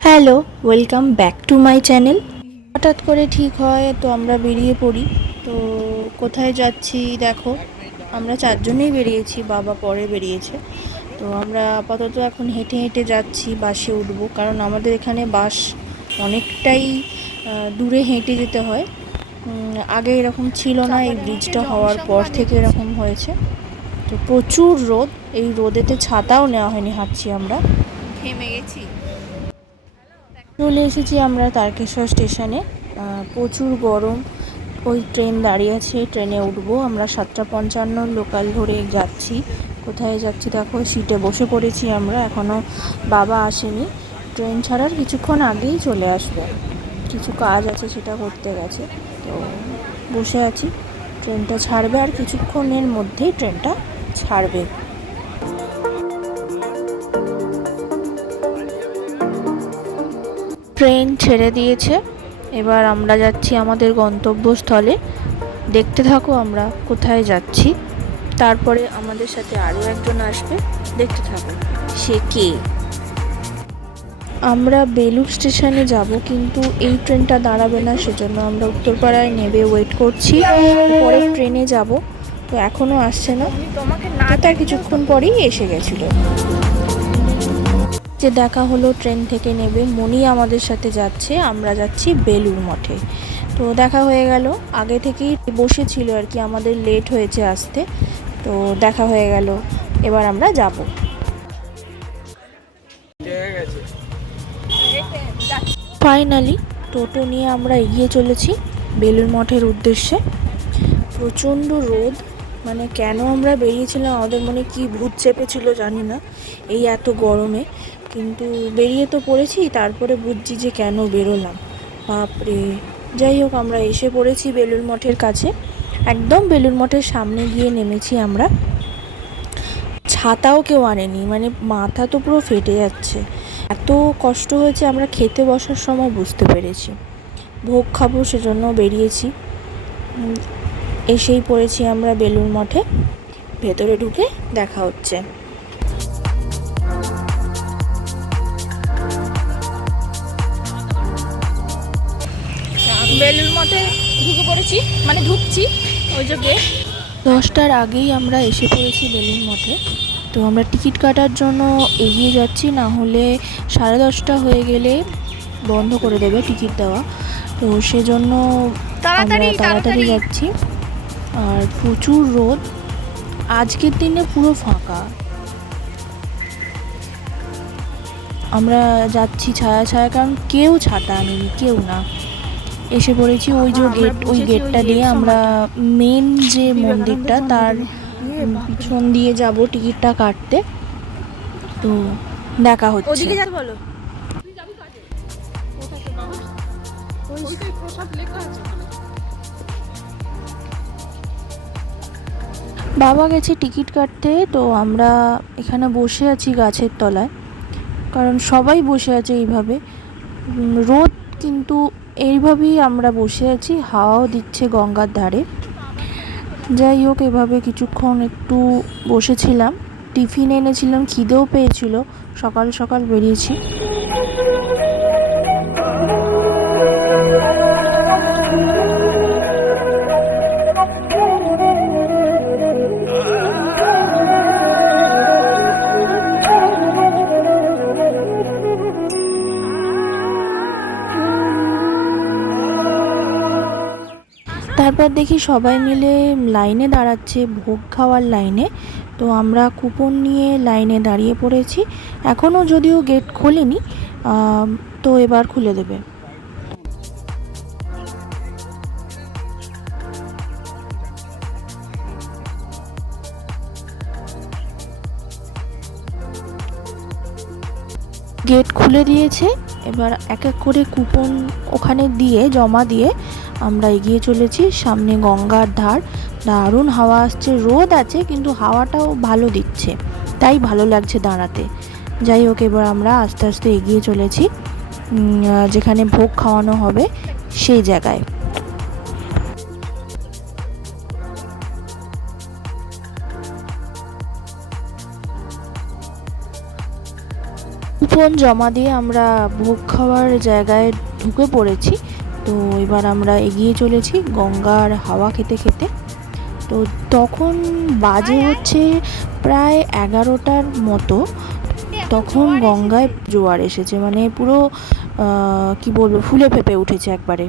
Hello, welcome back to my channel. হঠাৎ করে ঠিক হয় তো আমরা বেরিয়ে পড়ি। তো কোথায় যাচ্ছি দেখো, আমরা চারজনেই বেরিয়েছি, বাবা পরে বেরিয়েছে। তো আমরা আপাতত এখন হেঁটে হেঁটে যাচ্ছি, বাসে উঠবো, কারণ আমাদের এখানে বাস অনেকটাই দূরে হেঁটে যেতে হয়। আগে এরকম ছিল না, এই ব্রিজটা হওয়ার পর থেকে এরকম হয়েছে। তো প্রচুর রোদ, এই রোদেতে ছাতাও নেওয়া হয়নি, হাঁটছি আমরা, ঘেমে গেছি। চলে এসেছি আমরা তারকেশ্বর স্টেশনে। প্রচুর গরম, ওই ট্রেন দাঁড়িয়ে আছে, ট্রেনে উঠবো আমরা। 7:55 লোকাল ধরে যাচ্ছি। কোথায় যাচ্ছি দেখো, সিটে বসে পড়েছি আমরা, এখনও বাবা আসেনি। ট্রেন ছাড়ার কিছুক্ষণ আগেই চলে আসবে, কিছু কাজ আছে সেটা করতে গেছে। তো বসে আছি, ট্রেনটা ছাড়বে আর কিছুক্ষণের মধ্যেই ট্রেনটা ছাড়বে। ট্রেন ছেড়ে দিয়েছে, এবার আমরা যাচ্ছি আমাদের গন্তব্যস্থলে। দেখতে থাকো আমরা কোথায় যাচ্ছি, তারপরে আমাদের সাথে আরও একজন আসবে, দেখতে থাকো সে কে। আমরা বেলুড় স্টেশনে যাব, কিন্তু এই ট্রেনটা দাঁড়াবে না, সেজন্য আমরা উত্তরপাড়ায় নেমে ওয়েট করছি, পরে ট্রেনে যাব। তো এখনও আসছে না, তার কিছুক্ষণ পরেই এসে গেছিলো। যে দেখা হলো, ট্রেন থেকে নেবে, মনি আমাদের সাথে যাচ্ছে, আমরা যাচ্ছি বেলুড় মঠে। তো দেখা হয়ে গেল, আগে থেকেই বসেছিল আর কি, আমাদের লেট হয়েছে আসতে, তো দেখা হয়ে গেল, এবার আমরা যাব। ফাইনালি টোটো নিয়ে আমরা এগিয়ে চলেছি বেলুড় মঠের উদ্দেশ্যে। প্রচণ্ড রোদ, মানে কেন আমরা বেরিয়েছিলাম, আমাদের মনে কি ভূত চেপেছিল জানি না এই এত গরমে, কিন্তু বেরিয়ে তো পড়েছি, তারপরে বুঝছি যে কেন বেরোলাম, বাপরে। যাই হোক, আমরা এসে পড়েছি বেলুড় মঠের কাছে, একদম বেলুড় মঠের সামনে গিয়ে নেমেছি আমরা। ছাতাও কেউ আনেনি, মানে মাথা তো পুরো ফেটে যাচ্ছে, এত কষ্ট হয়েছে। আমরা খেতে বসার সময় বুঝতে পেরেছি, ভোগ খাবো সেজন্য বেরিয়েছি। এসেই পড়েছি আমরা বেলুড় মঠে, ভেতরে ঢুকে দেখা হচ্ছে। বেলুড় মঠে ঢুকে পড়েছি, মানে ঢুকছি, ওই যে গেট। 10টার আগেই আমরা এসে পড়েছি বেলুড় মঠে। তো আমরা টিকিট কাটার জন্য এগিয়ে যাচ্ছি, না হলে 10:30 হয়ে গেলে বন্ধ করে দেবে টিকিট দেওয়া। তো সেজন্য আমরা তাড়াতাড়ি যাচ্ছি। আর প্রচুর রোদ, আজকের দিনে পুরো ফাঁকা, আমরা যাচ্ছি ছায়া ছায়া, কারণ কেউ ছাতা আনেনি, কেউ না। এসে পড়েছি ওই যে গেট, ওই গেটটা দিয়ে আমরা মেন যে মন্দিরটা তার পিছন দিয়ে যাব টিকিটটা কাটতে। তো দেখা হচ্ছে। বাবা গেছে টিকিট কাটতে, তো আমরা এখানে বসে আছি গাছের তলায়, কারণ সবাই বসে আছে এইভাবে, রোদ কিন্তু এইভাবেই আমরা বসে আছি, হাওয়াও দিচ্ছে গঙ্গার ধারে। যাই হোক, এভাবে কিছুক্ষণ একটু বসেছিলাম, টিফিন এনেছিলাম, খিদেও পেয়েছিল, সকাল সকাল বেরিয়েছি। তারপর দেখি সবাই মিলে লাইনে দাঁড়াচ্ছে, ভোগ খাওয়ার লাইনে। তো আমরা কুপন নিয়ে লাইনে দাঁড়িয়ে পড়েছি, এখনও যদিও গেট খোলেনি, তো এবার খুলে দেবে। গেট খুলে দিয়েছে, এবার এক এক করে কুপন ওখানে দিয়ে জমা দিয়ে আমরা এগিয়ে চলেছি। সামনে গঙ্গার ধার, দারুণ হাওয়া আসছে, রোদ আছে কিন্তু হাওয়াটাও ভালো দিচ্ছে, তাই ভালো লাগছে দাঁড়াতে। যাই হোক, এবার আমরা আস্তে আস্তে এগিয়ে চলেছি যেখানে ভোগ খাওয়ানো হবে সেই জায়গায়। কুপন জমা দিয়ে আমরা ভোগ খাওয়ার জায়গায় ঢুকে পড়েছি। তো এবার আমরা এগিয়ে চলেছি গঙ্গার হাওয়া খেতে খেতে। তো তখন বাজে হচ্ছে প্রায় 11টার মতো। তখন গঙ্গায় জোয়ার এসেছে, মানে পুরো কি বলবো, ফুলে ফেঁপে উঠেছে একবারে।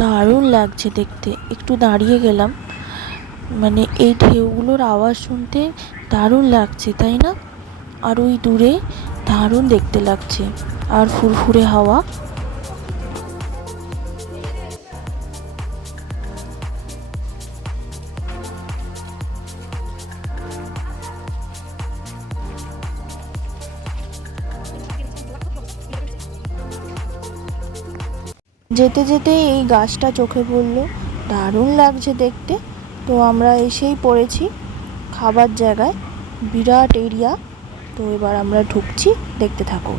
দারুণ লাগছে দেখতে। একটু দাঁড়িয়ে গেলাম, মানে এই ঢেউগুলোর আওয়াজ শুনতে দারুণ লাগছে, তাই না? আর ওই দূরে দারুণ দেখতে লাগছে, আর ফুরফুরে হাওয়া। যেতে যেতে এই গাছটা চোখে পড়লো, দারুণ লাগছে দেখতে। তো আমরা এসেই পড়েছি খাবার জায়গায়, বিরাট এরিয়া। তো এবার আমরা ঢুকছি, দেখতে থাকো।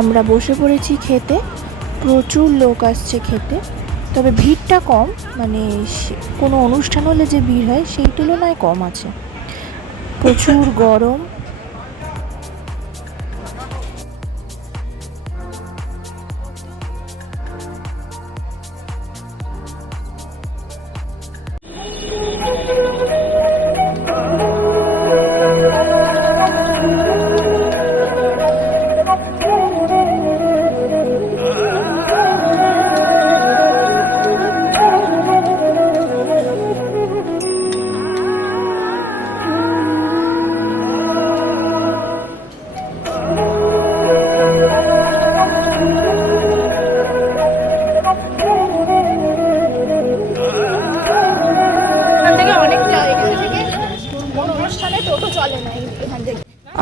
আমরা বসে পড়েছি খেতে। প্রচুর লোক আসছে খেতে, তবে ভিড়টা কম, মানে কোনো অনুষ্ঠান হলে যে ভিড় হয় সেই তুলনায় কম আছে। প্রচুর গরম।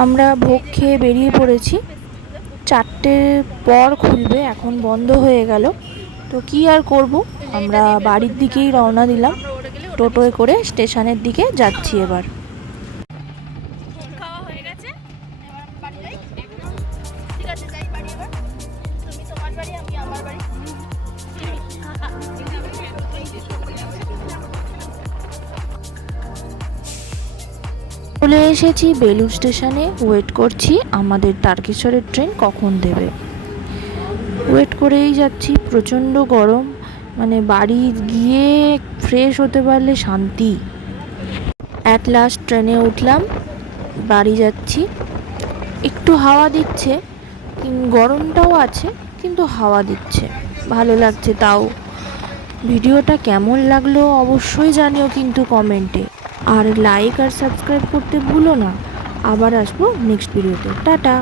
আমরা ভোগ খেয়ে বেরিয়ে পড়েছি। 4টের পর খুলবে, এখন বন্ধ হয়ে গেল। তো কি আর করব, আমরা বাড়ির দিকেই রওনা দিলাম। টোটোয় করে স্টেশনের দিকে যাচ্ছি এবার। চলে এসেছি বেলুড় স্টেশনে, ওয়েট করছি আমাদের তারকেশ্বরের ট্রেন কখন দেবে। ওয়েট করেই যাচ্ছি, প্রচণ্ড গরম, মানে বাড়ি গিয়ে ফ্রেশ হতে পারলে শান্তি। অ্যাট লাস্ট ট্রেনে উঠলাম, বাড়ি যাচ্ছি। একটু হাওয়া দিচ্ছে, গরমটাও আছে কিন্তু হাওয়া দিচ্ছে, ভালো লাগছে। তাও ভিডিওটা কেমন লাগলো অবশ্যই জানিও কিন্তু কমেন্টে, আর লাইক আর সাবস্ক্রাইব করতে ভুলো না। আবার আসবো নেক্সট ভিডিওতে। টাটা।